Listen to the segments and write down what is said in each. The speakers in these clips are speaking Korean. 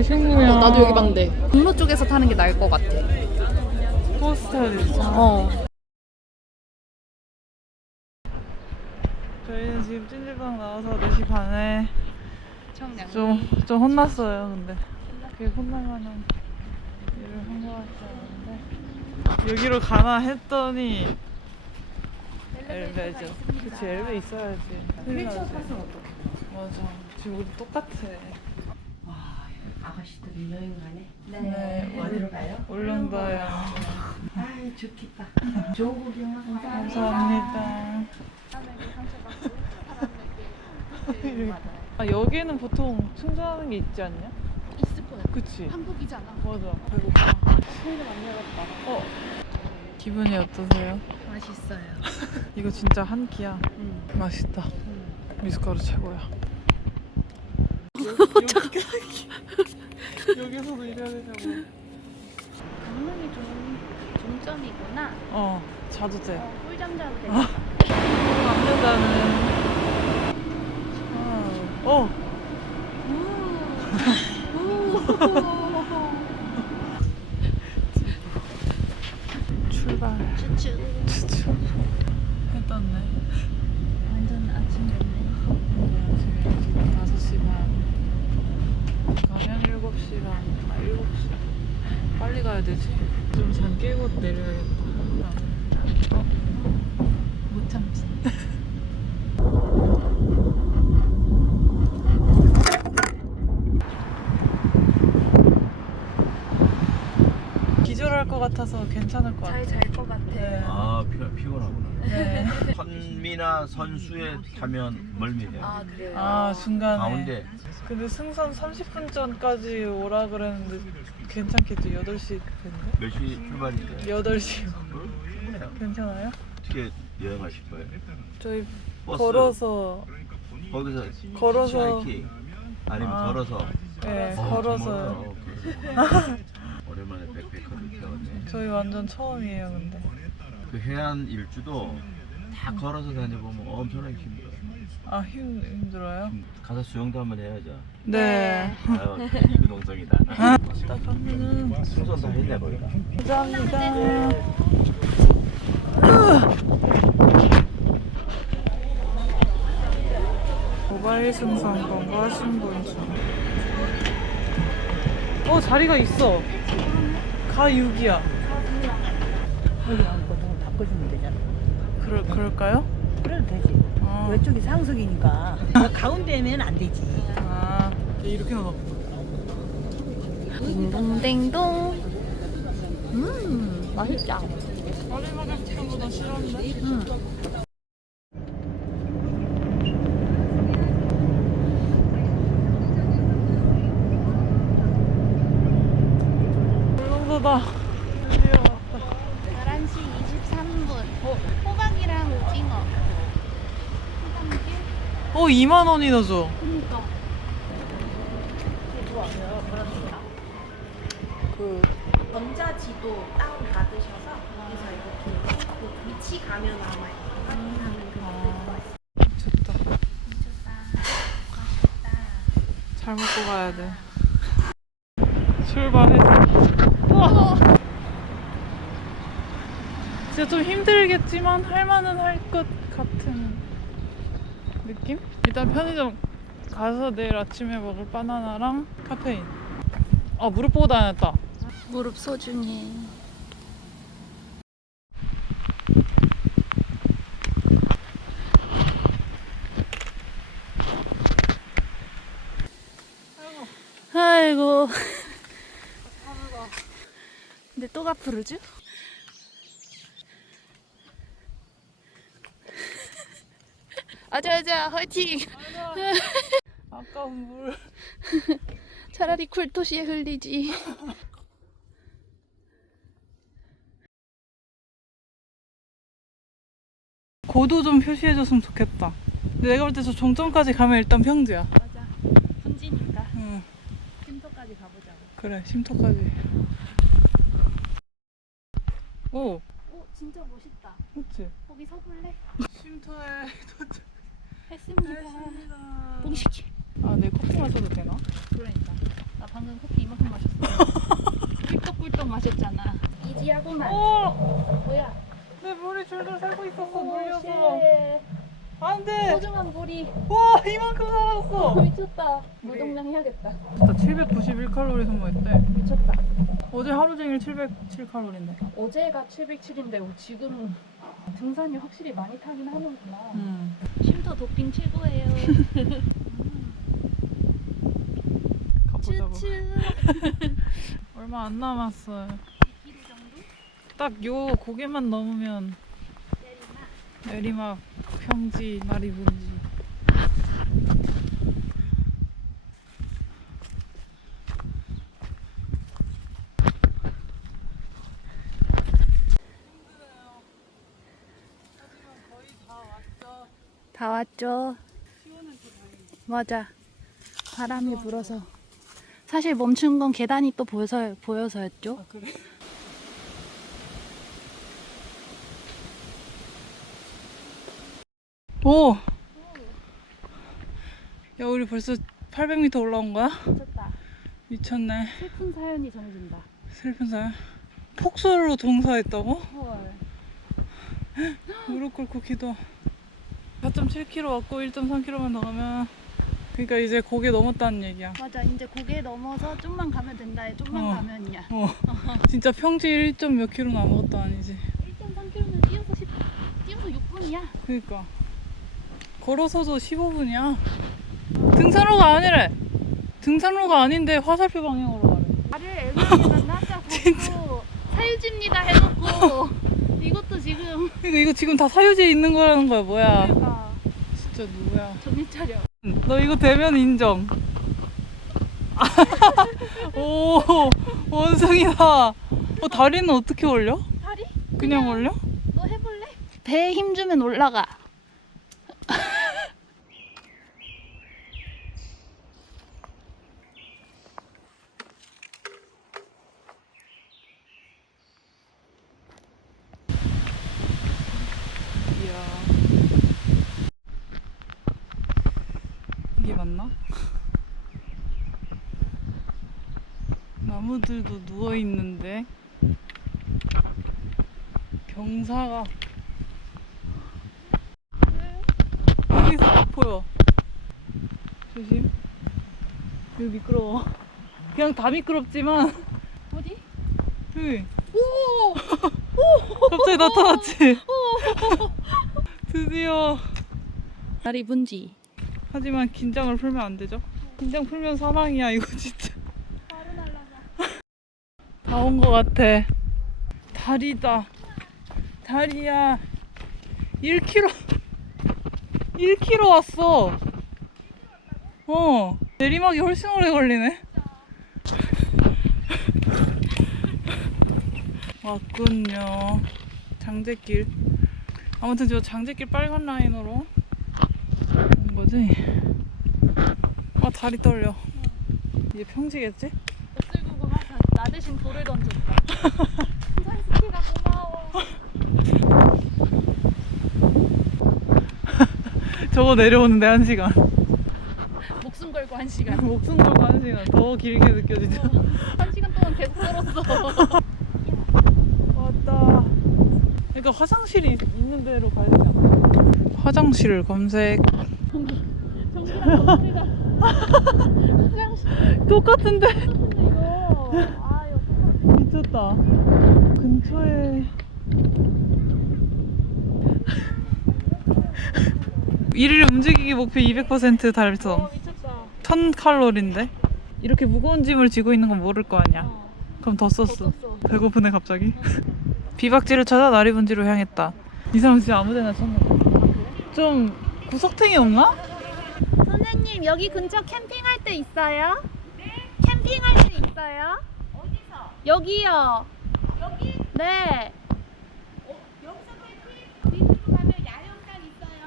아 친구야. 나도 여기 반대. 공로 쪽에서 타는 게 나을 것 같아. 포스터도 있어. 어. 저희는 지금 찜질방 나와서 4시 반에 청량. 좀, 좀 혼났어요, 근데. 그게 혼날 만한 일을 한 것 같지 않은데. 여기로 가나 했더니 엘베죠. 그치, 엘베 있어야지. 큰일 나지. 맞아. 지금 우리 똑같아. 아가씨들이 여행 가네. 네, 어디로 가요? 울릉도요. 아이 좋겠다. 좋은 구경만 감사합니다. 감사합니다. 아, 여기는 보통 충전하는 게 있지 않냐? 있을 거야. 그치? 한국이잖아. 맞아. 배고파. 손을 안 열었다. 어. 기분이 어떠세요? 맛있어요. 이거 진짜 한 끼야. 응. 맛있다. 미숫가루 최고야. 여기서도 일해야 되냐고. 강릉이 좀 중점이구나. 어, 자도 돼. 어, 꿀잠 자도 돼. 아, 어, 출발. 추추. 추추. 해 떴네. 완전 아침 됐네. 지금 5시 반. 가면 7시 반. 아, 7시. 빨리 가야 되지. 좀 잠 깨고 내려야겠다. 어? 못 참지. 기절할 것 같아서 괜찮을 것 같아. 잘 잘 것 같아. 네. 아 피, 피곤하구나. 네. 선미나 선수에 타면 멀미해요. 아 그래요. 아, 중간에. 가운데 근데 승선 30분 전까지 오라 그랬는데 괜찮겠죠? 8시 됐는데? 몇 시 출발인데? 8시. 어? 충분해요. 괜찮아요? 어떻게 여행하실 거예요? 저희 버스 걸어서 거기서 걸어서. 히치하이킹 아니면 아. 걸어서 네, 어, 걸어서 정말? 어, 오케이. 오랜만에 백패커를 태웠네. 저희 완전 처음이에요, 근데. 그 해안 일주도 다 걸어서 다녀보면 엄청나게 힘들어요. 아, 힘, 힘들어요? 가서 수영도 한번 해야죠. 네. 아유, 이구동성이다. 딱 하면은 승선 다 했네 거기가. 감사합니다. 모바일 승선 건강하신 분 중. 어, 자리가 있어. 가 6이야. 여기 앉고 좀 바꿔주면 되잖아. 그럴, 그럴까요? 그래도 되지. 아, 왼쪽이 상석이니까. 가운데면 안 되지. 아 이렇게 넣어. 딩동댕동. 음 맛있다. 파리바게트 보다 싫었네. 음. 울릉도다. 드디어 왔다. 11시 23분. 어, 호박이랑 오징어. 호박길? 어 2만 원이나 줘. 그니까. 그 전자 지도 다운 받으셔서 거기서 이렇게 그 위치 가면 아마 확인하는 그런 거 좋다. 미쳤다. 맛있다. 잘 먹고 가야 돼. 출발했어. 우와. 진짜 좀 힘들겠지만 할 만은 할 것 같은 느낌? 일단 편의점 가서 내일 아침에 먹을 바나나랑 카페인. 아 무릎 보고 다녔다. 무릎 소중해. 아이고. 근데 또 가프르죠? 아자아자 화이팅! 아까운 물. 차라리 쿨토시에 흘리지. 고도 좀 표시해줬으면 좋겠다. 근데 내가 볼 때 저 종점까지 가면 일단 평지야. 맞아. 분지니까 응, 쉼터까지 가보자. 그래, 쉼터까지. 오, 오 진짜 멋있다. 그치? 거기 서볼래? 쉼터에. 도착 했습니다. 뽕시키. 아, 내 커피 마셔도 되나? 그러니까. 나 방금 커피 이만큼 마셨어. 꿀떡꿀떡 마셨잖아. 이지하고만. 오! 뭐야? 내 물이 줄줄 새고 있었어 오, 물려서 쉣. 안돼 소중한 물이 와 이만큼 살았어 미쳤다. 물동량 해야겠다. 진짜 791칼로리 소모했대 미쳤다. 어제 하루 종일 707칼로리인데 어제가 707인데 지금 등산이 확실히 많이 타긴 하는구나. 음. 쉼터 도핑 최고예요. 가보자고 츄츄. 얼마 안 남았어요 2kg 정도? 딱 요 고개만 넘으면 내리막 평지 나리분지 다 왔죠. 맞아. 바람이 불어서. 사실 멈춘 건 계단이 또 보여서, 보여서였죠. 아 그래? 오! 야 우리 벌써 800m 올라온 거야? 미쳤다. 미쳤네 슬픈 사연이 전해진다. 슬픈 사연 폭설로 동사했다고? 헐. 무릎 꿇고 기도 4.7km 왔고 1.3km만 더 가면 그러니까 이제 고개 넘었다는 얘기야 맞아. 이제 고개 넘어서 좀만 가면 된다에 좀만 어. 가면이야. 어 진짜 평지 1. 몇 km는 아무것도 아니지 1.3km는 뛰어서 10, 뛰어서 6분이야. 그니까 걸어서도 15분이야 등산로가 아니래 등산로가 아닌데 화살표 방향으로 가래 나를 애매하게 만나자고 사유지입니다 해놓고 이것도 지금 그러니까 이거 지금 다 사유지에 있는 거라는 거야 뭐야 그러니까 진짜 누구야 정신 차려. 너 이거 되면 인정 오 원숭이다 어 다리는 어떻게 올려? 다리? 그냥 올려? 너 해볼래? 배에 힘 주면 올라가. 이야. 이게 맞나? 나무들도 누워 있는데 경사가 여기서 딱 보여. 조심. 여기 미끄러워. 그냥 다 미끄럽지만 어디? 여기. 오! 갑자기 나타났지? 드디어. 다리 분지. 하지만 긴장을 풀면 안 되죠. 긴장 풀면 사망이야 이거 진짜. 다 온 것 같아. 다리다. 다리야. 1km. 1km 왔어. 어. 내리막이 훨씬 오래 걸리네. 왔군요. 장제길. 아무튼 저 장제길 빨간 라인으로 온 거지. 아 다리 떨려. 이제 평지겠지? 엎들고 하자. 나 대신 돌을 던졌다. 인상 스키가 고마워. 저거 내려오는데 한 시간. 목숨 걸고 한 시간. 목숨 걸고 한 시간 더 길게 느껴지죠. 한 시간 동안 계속 걸었어. 왔다. 그러니까 화장실이 있는 데로 가야 되지 않나? 화장실 검색. 정기랑 정기가. 화장실 똑같은데? 아 이거 미쳤다. 근처에. 일일 움직이기 목표 200% 달성. 어, 미쳤다. 1000 칼로리인데? 이렇게 무거운 짐을 지고 있는 건 모를 거 아니야. 어. 그럼 더 썼어. 배고프네 갑자기. 비박지를 찾아 나리분지로 향했다. 이 사람 진짜 아무데나 찾나 봐. 좀 구석탱이 없나? 선생님 여기 근처 캠핑할 때 있어요? 캠핑할 때 있어요? 어디서? 여기요. 여기? 네.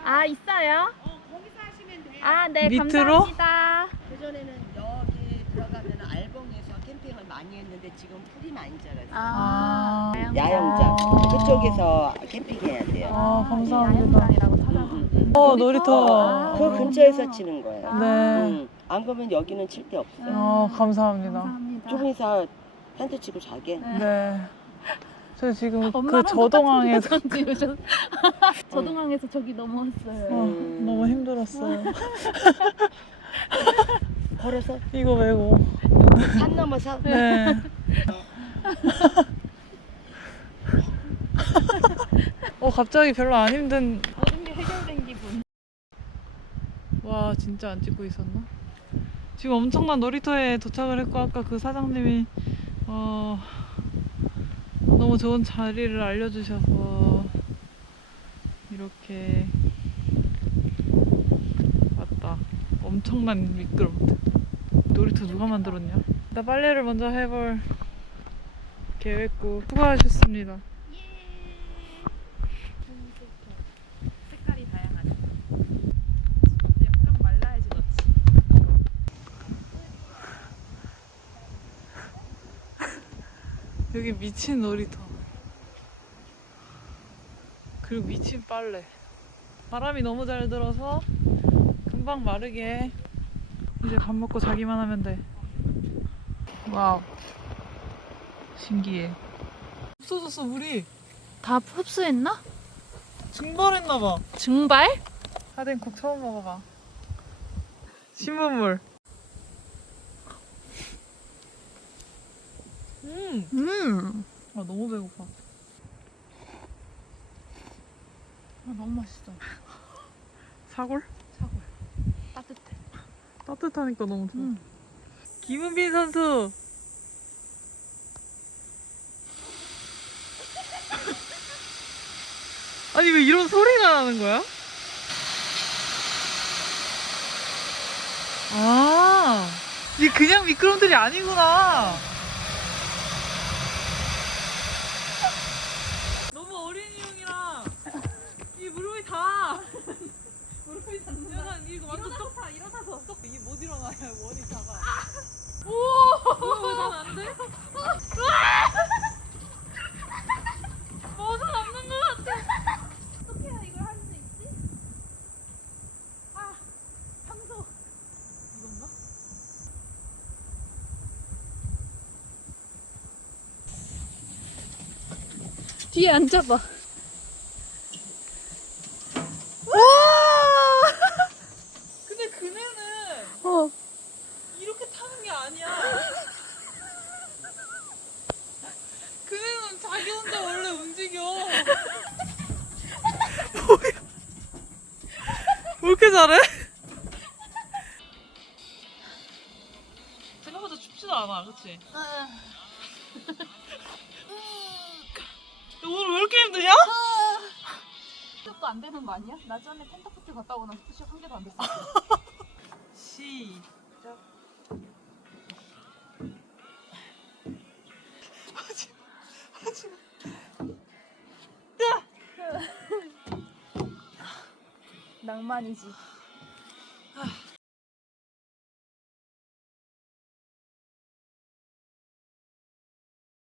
아 있어요? 어 거기서 하시면 돼요. 아 네 밑으로? 감사합니다. 그전에는 여기 들어가면 알봉에서 캠핑을 많이 했는데 지금 풀이 많이 자라요. 아, 야영장 그쪽에서 캠핑해야 돼요. 아, 감사합니다. 야영장이라고 찾아봤는데. 어 놀이터. 그 근처에서 치는 거예요. 네. 음. 안 그러면 여기는 칠 데 없어. 어, 감사합니다. 감사합니다. 조금 이따 텐트 치고 자게. 네. 저 지금 그 엄마랑 저동항에서 똑같은 찍으셨- 저동항에서 저기 넘어왔어요. 어, 음. 너무 힘들었어요. 걸어서 이거 메고. 산 넘어서 네. 어, 갑자기 별로 안 힘든. 모든 게 해결된 기분. 와, 진짜 안 찍고 있었나? 지금 엄청난 놀이터에 도착을 했고, 아까 그 사장님이, 어, 너무 좋은 자리를 알려주셔서, 이렇게 왔다. 엄청난 미끄럼틀. 놀이터 누가 만들었냐? 나 빨래를 먼저 해볼 계획고 수고하셨습니다. 색깔이 다양하네. 약간 말라야지 넣지. 여기 미친 놀이터. 그리고 미친 빨래. 바람이 너무 잘 들어서 금방 마르게 이제 밥 먹고 자기만 하면 돼. 와우. 신기해. 없어졌어, 물이. 다 흡수했나? 증발했나봐. 증발? 하덴국 처음 먹어봐. 신문물. 음. 음. 아, 너무 배고파. 아, 너무 맛있어. 사골? 사골. 따뜻해. 따뜻하니까 너무 좋아. 음. 김은빈 선수. 아니 왜 이런 소리가 나는 거야? 아, 이게 그냥 미끄럼들이 아니구나. 너무 어린이용이라 이 무릎이 다. 무릎이 닿는 약간 이거 완전 떡. 일어나서 일어나서. 떡 이게 못 일어나요 원이 작아. 오, 해야 이걸 할? 뒤에 앉아봐. 근데 그네는 어. 이렇게 타는 게 아니야. 그네는 자기 혼자 원래 움직여. 뭐야? 잘해? 생각보다 춥지도 않아, 그치? 오늘 왜 이렇게 힘드냐? 푸시업도 안 되는 거 아니야? 나 전에 펜타코트 갔다 오고 나서 푸시업 한 개도 안 됐어. 시작. 하지 마, 하지 마. 낭만이지. 아,